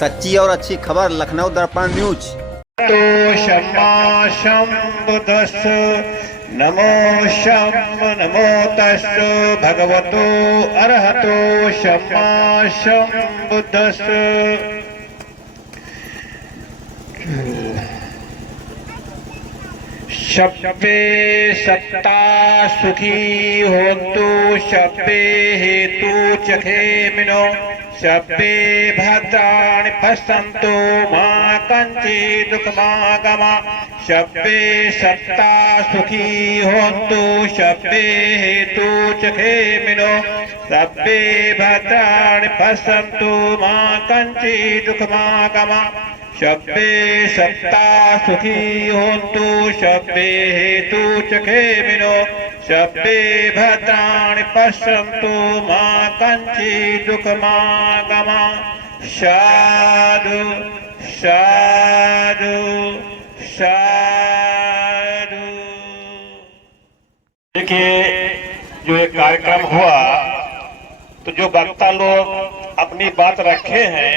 सच्ची और अच्छी खबर लखनऊ दर्पण न्यूज। तो शम्मा शम्बुदस् नमो नमो तस् भगवतो अरहतो शम्मा शम्बुदस्। शब्बे सत्ता सुखी होतु शब्बे हेतु चखे मिनो शब्बे भद्राणि पश्यन्तु मा कंचित् दुःखमागमा। शब्बे सत्ता सुखी होतु शब्बे हेतु चखे मिनो शब्बे भद्राणि पश्यन्तु मा कंचित् दुःखमागमा। शब्बे सत्ता सुखी होन्तु शब्बे हेतु चखे मिनो शब्बे भद्राणि पश्यन्तु मा कंचित् दुःखमागमा। साधु साधु साधु। देखिए, जो एक कार्यक्रम हुआ तो जो वक्ता लोग अपनी बात रखे हैं,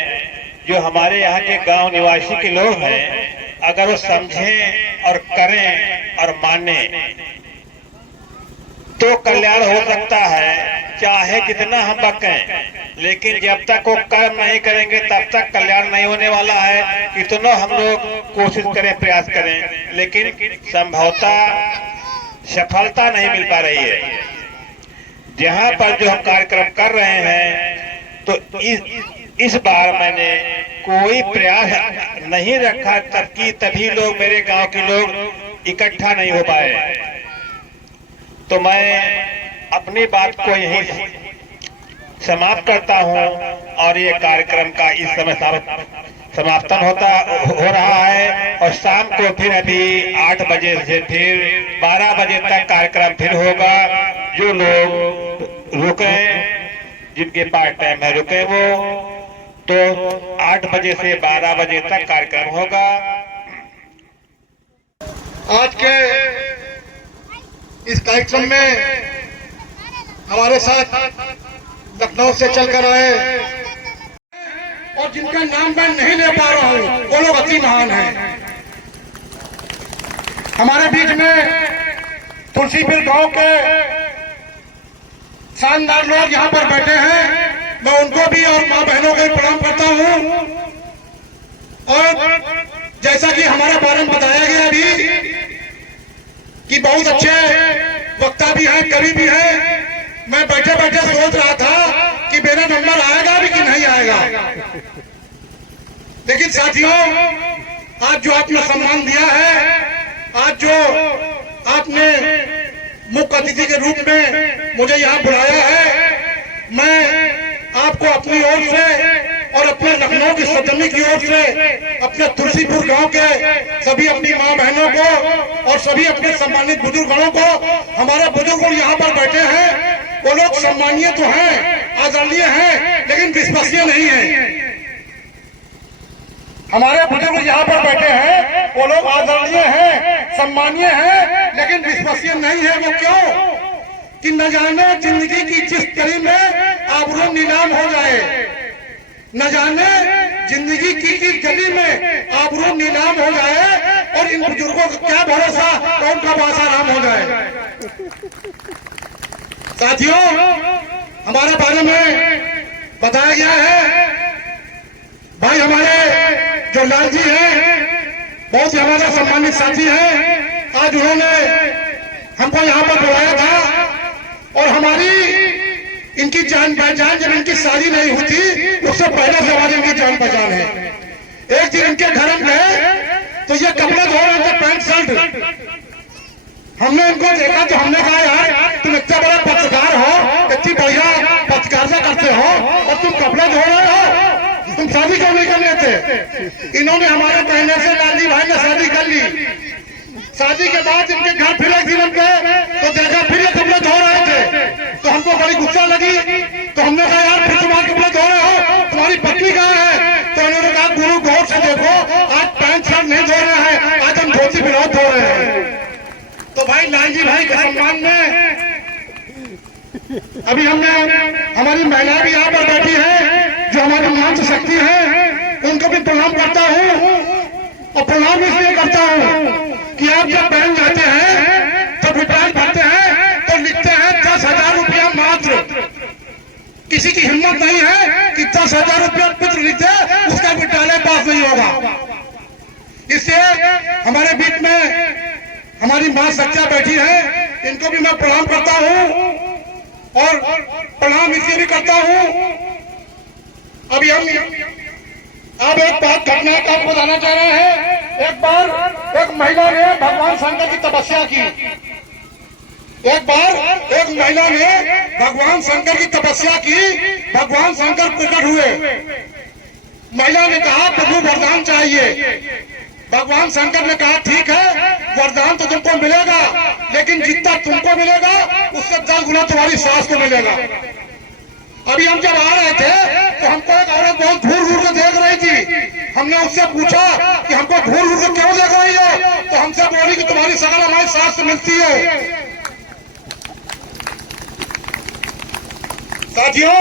जो हमारे यहाँ के गांव निवासी के लोग हैं, अगर वो समझें और करें और माने तो कल्याण हो सकता है। चाहे जितना हम बकें, लेकिन जब तक वो कर्म नहीं करेंगे तब तक कल्याण नहीं होने वाला है। कितना हम लोग कोशिश करें, प्रयास करें, लेकिन संभवतः सफलता नहीं मिल पा रही है। जहाँ पर जो हम कार्यक्रम कर रहे हैं तो इस बार मैंने कोई प्रयास नहीं रखा, तभी लोग, मेरे गांव के लोग इकट्ठा नहीं हो पाए। तो मैं अपनी बात को यहीं समाप्त करता हूं और ये कार्यक्रम का इस समय समापन हो रहा है। और शाम को फिर अभी 8 बजे से फिर 12 बजे तक कार्यक्रम फिर होगा। जो लोग रुके, जिनके पास टाइम है रुके, वो तो 8 बजे से 12 बजे तक कार्यक्रम होगा। आज के इस कार्यक्रम में हमारे साथ लखनऊ से चलकर आए और जिनका नाम मैं नहीं ले पा रहा हूं, वो लोग अति महान हैं। हमारे बीच में तुलसीपुर गांव के शानदार लोग यहाँ पर बैठे हैं। मैं उनको भी और माँ बहनों को प्रणाम करता हूँ। और जैसा कि हमारे बारे में बताया गया अभी कि बहुत अच्छे वक्ता भी हैं, कवि भी हैं। मैं बैठे बैठे सोच रहा था कि मेरा नंबर आएगा भी कि नहीं आएगा, लेकिन साथियों, आज जो आपने सम्मान दिया है, आज जो आपने मुख्य अतिथि के रूप में मुझे यहाँ बुलाया है, मैं आपको अपनी ओर से और अपने लखनऊ की सदनी की ओर से, अपने तुलसीपुर गांव के सभी अपनी माँ बहनों को और सभी अपने सम्मानित बुजुर्गों को, हमारे बुजुर्ग यहाँ पर बैठे हैं, वो लोग सम्मानीय तो हैं, आदरणीय हैं, लेकिन विश्वसनीय नहीं है। हमारे बुजुर्ग यहाँ पर बैठे हैं, वो लोग आदरणीय हैं, सम्मानीय हैं, लेकिन विश्वसनीय नहीं है। वो क्यों? कि न जाने जिंदगी की जिस कड़ी में आबरू नीलाम हो जाए, न जाने जिंदगी की गली में आबरू नीलाम हो जाए, और इन बुजुर्गों को क्या भरोसा कौन का आसाराम हो जाए। साथियों, हमारे बारे में बताया गया है, भाई हमारे जो लाल जी हैं, बहुत ही हमारे सम्मानित साथी हैं। आज उन्होंने हमको यहाँ पर बुलाया था और हमारी इनकी जान पहचान, जब इनकी शादी नहीं हुई थी उससे पहले से हमारी इनकी जान पहचान है। एक दिन इनके घर हम गए तो ये कपड़े धो रहे थे, पैंट शर्ट। हमने इनको देखा तो हमने कहा, यार तुम इतना बड़ा पत्रकार हो, इतनी बढ़िया पत्रकारिता करते हो और तुम कपड़े धो रहे हो, तुम शादी क्यों नहीं कर लेते? इन्होंने हमारे कहने से लाली भाई ने शादी कर ली। शादी के बाद इनके घर फिर एक दिन हम गए तो देखा फिर ये कपड़े धो रहे थे, तो हमको बड़ी गुस्सा लगी। तो हमने कहा, यार फिर तुम्हारे कपड़े धो रहे हो, तुम्हारी पत्नी कहाँ है? तो इन्होंने कहा, गुरु गौर से देखो, आज पैंट शर्ट नहीं धो रहे हैं, आज हम धोती बिलौत धो रहे हैं। तो भाई लालजी भाई के सम्मान में अभी हमने, हमारी महिलाएं भी यहाँ पर बैठी है, जो हमारी मंच शक्ति है, उनका और प्रणाम इसलिए करता हूँ कि आप जब बैंक जाते हैं तो रिटर्न भरते हैं तो लिखते हैं 10,000 रुपया मात्र। किसी की हिम्मत नहीं है कि 10,000 रुपया पुत्र लिखते उसका विद्यालय पास नहीं होगा। इसलिए हमारे बीच में हमारी मां सच्चा बैठी है, इनको भी मैं प्रणाम करता हूँ और प्रणाम इसलिए भी करता हूँ। अभी हम अब एक बात घटना का आपको बताना चाह रहे हैं। एक बार एक महिला ने भगवान शंकर की तपस्या की। एक बार एक महिला ने भगवान शंकर की तपस्या की, भगवान शंकर प्रकट हुए। महिला ने कहा प्रभु वरदान चाहिए। भगवान शंकर ने कहा ठीक है, वरदान तो तुमको मिलेगा, लेकिन जितना तुमको मिलेगा उससे 10 गुना तुम्हारी सास को मिलेगा। अभी हम जब आ रहे थे तो हमको एक औरत बहुत घूर घूर के देख रही थी। हमने उससे पूछा कि हमको घूर घूर के क्यों देख रही हो, तो हमसे बोली कि तुम्हारी शकल हमारी सास से मिलती है। साथियों,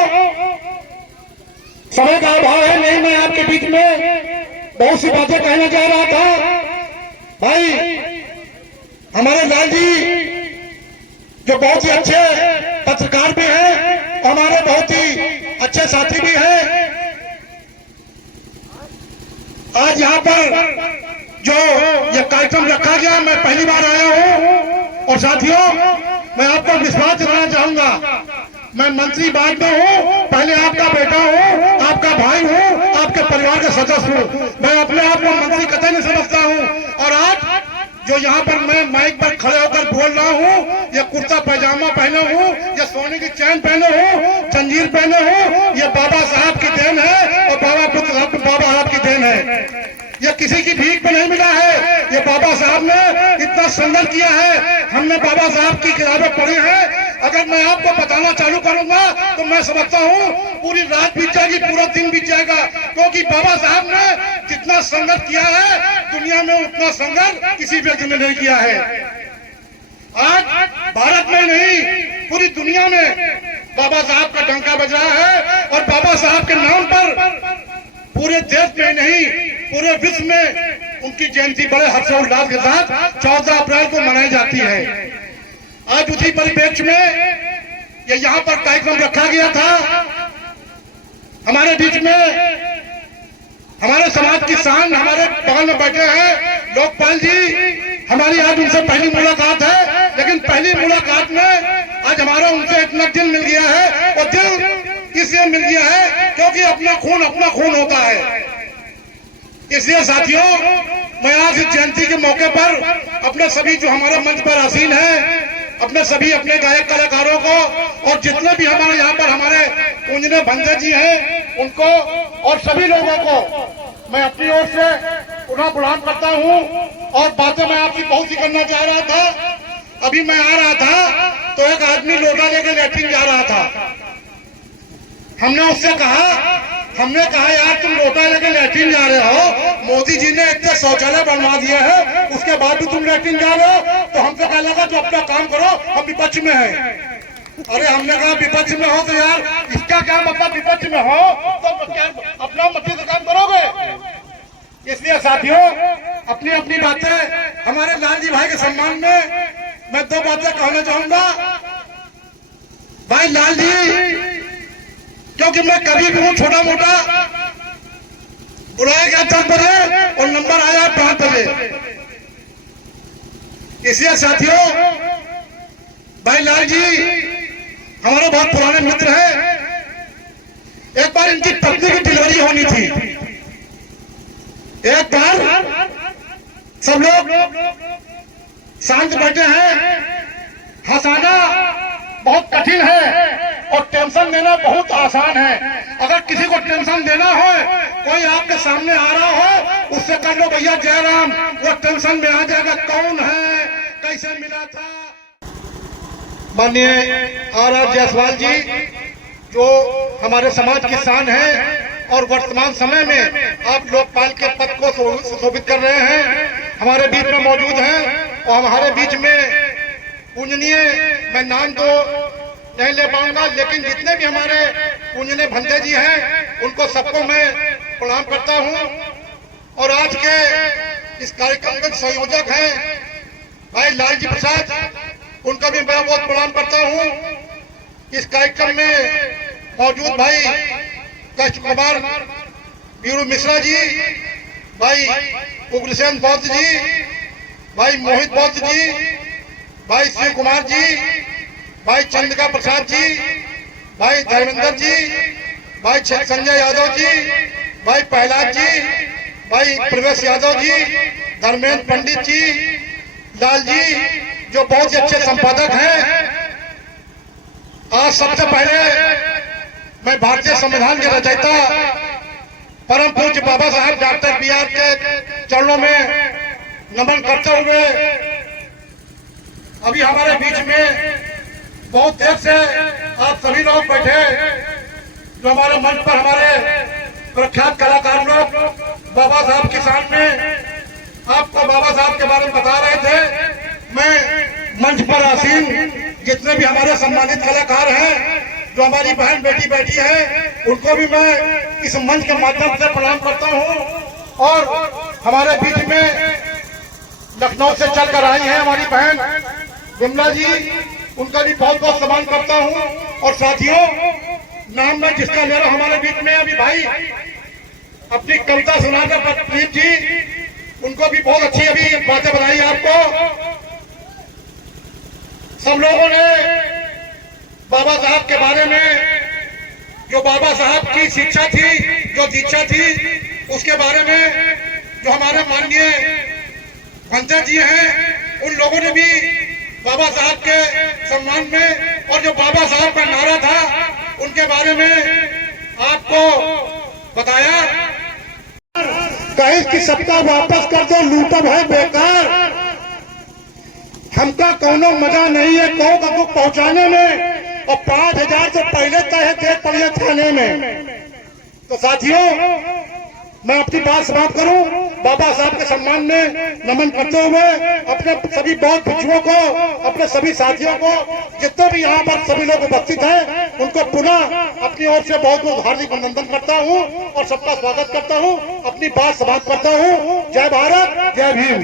समय का अभाव है, नहीं मैं आपके बीच में बहुत सी बातें कहना चाह रहा था। भाई हमारे लाल जी जो बहुत ही अच्छे पत्रकार भी हैं, हमारे बहुत ही अच्छे साथी भी हैं, आज यहाँ पर जो ये कार्यक्रम रखा गया मैं पहली बार आया हूँ। और साथियों, मैं आपको विश्वास दिलाना चाहूंगा, मैं मंत्री बाद में हूँ, पहले आपका बेटा हूँ, आपका भाई हूँ, आपके परिवार का सदस्य हूँ। मैं अपने आप को मंत्री कतई नहीं समझता हूँ। और आज जो यहाँ पर मैं माइक पर खड़े होकर बोल रहा हूँ, ये कुर्ता पैजामा पहने हूँ, ये सोने की चैन पहने हूँ, जंजीर पहने हूँ, ये बाबा साहब की देन है और बाबा साहब की देन है। ये किसी की भीख में नहीं मिला है, ये बाबा साहब ने इतना संघर्ष किया है। हमने बाबा साहब की किताबें पढ़ी है। अगर मैं आपको बताना चालू करूंगा तो मैं समझता हूँ पूरी रात बीत जाएगी, पूरा दिन बीत जाएगा, क्योंकि बाबा साहब ने जितना संघर्ष किया है दुनिया में उतना संघर्ष किसी व्यक्ति ने नहीं किया है। आज भारत में नहीं पूरी दुनिया में बाबा साहब का डंका बज रहा है और बाबा साहब के नाम पर पूरे देश में नहीं पूरे विश्व में उनकी जयंती बड़े हर्षोल्लास के साथ 14 अप्रैल को मनाई जाती है। आज उसी परिप्रेक्ष्य में ये यहाँ पर कार्यक्रम रखा गया था। हमारे बीच में हमारे समाज की शान हमारे बगल में बैठे हैं लोकपाल जी। हमारी आज उनसे पहली मुलाकात है, लेकिन पहली मुलाकात में आज हमारा उनसे इतना दिल मिल गया है। और दिल इसलिए मिल गया है क्योंकि अपना खून होता है। इसलिए साथियों, मैं आज इस जयंती के मौके पर अपने सभी जो हमारे मंच पर आसीन है, अपने सभी अपने गायक कलाकारों को और जितने भी हमारे यहाँ पर हमारे पूजनीय भंजे जी हैं उनको और सभी लोगों को मैं अपनी ओर से पुनः प्रणाम करता हूँ। और बातें मैं आपकी बहुत ही करना चाह रहा था। अभी मैं आ रहा था तो एक आदमी लोटा लेके लैट्रिन जा रहा था। हमने उससे कहा यार तुम लोटा लेके लैट्रिन जा रहे हो, मोदी जी ने इतने शौचालय बनवा दिए हैं, उसके बाद भी तुम लैट्रिन जा रहे हो। तो हमसे कहने लगा तो अपना काम करो, हम विपक्ष में हैं। अरे हमने कहा विपक्ष में हो तो यार इसका क्या मतलब, विपक्ष में हो तो क्या अपना मर्जी से काम करोगे। इसलिए साथियों, अपनी अपनी बातें हमारे लाल जी भाई के सम्मान में मैं 2 बातें कहना चाहूंगा। भाई लाल जी, क्योंकि मैं कभी भी हूँ छोटा मोटा, बुलाया गया 10 बजे और नंबर आया 5 बजे। इसलिए साथियों, भाई लाल जी हमारे बहुत पुराने मित्र हैं। एक बार इनकी पत्नी की डिलीवरी होनी थी। एक बार सब लोग शांत बैठे हैं। हंसाना बहुत कठिन है और टेंशन देना बहुत आसान है। अगर किसी को टेंशन देना हो, कोई आपके सामने आ रहा हो, उससे कह लो भैया जय राम, वो टेंशन में आ जाएगा कौन है, कैसे मिला था। माननीय आर जायसवाल जी जो हमारे समाज की शान है और वर्तमान समय में आप लोकपाल के पद को सुशोभित कर रहे हैं, हमारे बीच में मौजूद हैं। और हमारे बीच में पूजनीय, मैं नाम तो नहीं ले पाऊंगा, लेकिन जितने भी हमारे पूजनीय भंते जी हैं उनको सबको मैं प्रणाम करता हूं। और आज के इस कार्यक्रम के संयोजक हैं भाई लालजी प्रसाद, उनका भी मैं बहुत प्रणाम करता हूं। इस कार्यक्रम में मौजूद भाई कष्ट कुमार वीरू मिश्रा जी, भाई उग्रसेन बौद्ध जी, भाई मोहित बौद्ध जी, भाई शिव कुमार जी, भाई चंद्रिका प्रसाद जी, भाई धर्मेंद्र जी, भाई संजय यादव जी, भाई प्रहलाद जी, भाई प्रवेश यादव जी, धर्मेंद्र पंडित जी, लाल जी जो बहुत ही अच्छे संपादक हैं। आज सबसे पहले मैं भारतीय संविधान के रचयिता परम पूज्य बाबा साहब डॉक्टर BR के चरणों में नमन करते हुए अभी हमारे बीच में बहुत देर से आप सभी लोग बैठे जो हमारे मंच पर हमारे प्रख्यात कलाकार लोग बाबा साहब के सामने आपको बाबा साहब के बारे में बता रहे थे। मैं मंच पर आसीन जितने भी हमारे सम्मानित कलाकार हैं, जो हमारी बहन बेटी बैठी है, उनको भी मैं इस मंच के माध्यम से प्रणाम करता हूं। और हमारे बीच में लखनऊ से चलकर आई हैं हमारी बहन विमला जी, उनका भी बहुत बहुत सम्मान करता हूं। और साथियों, नाम में जिसका ले रहा हमारे बीच में अभी भाई अपनी कविता सुनाकर प्रीत जी, उनको भी बहुत अच्छी अभी बातें बताई आपको। सब लोगों ने बाबा साहब के बारे में, जो बाबा साहब की शिक्षा थी, जो दीक्षा थी, उसके बारे में जो हमारे माननीय मंत्री जी हैं, उन लोगों ने भी बाबा साहब के सम्मान में और जो बाबा साहब का नारा था उनके बारे में आपको बताया। कहीं की सत्ता वापस कर दो, लूटब है बेकार, हमका कोनो मजा नहीं है कहो का दुख पहुंचाने में, और 5000 तो पहले तय थे पड़े थाने में। तो साथियों, मैं अपनी बात समाप्त करूं बाबा साहब के सम्मान में नमन करते हुए अपने सभी बौद्ध भिक्षुओं को, अपने सभी साथियों को, जितने भी यहाँ पर सभी लोग उपस्थित हैं, उनको पुनः अपनी ओर से बहुत बहुत हार्दिक अभिनंदन करता हूँ और सबका स्वागत करता हूँ। अपनी बात समाप्त करता हूँ। जय भारत, जय भीम।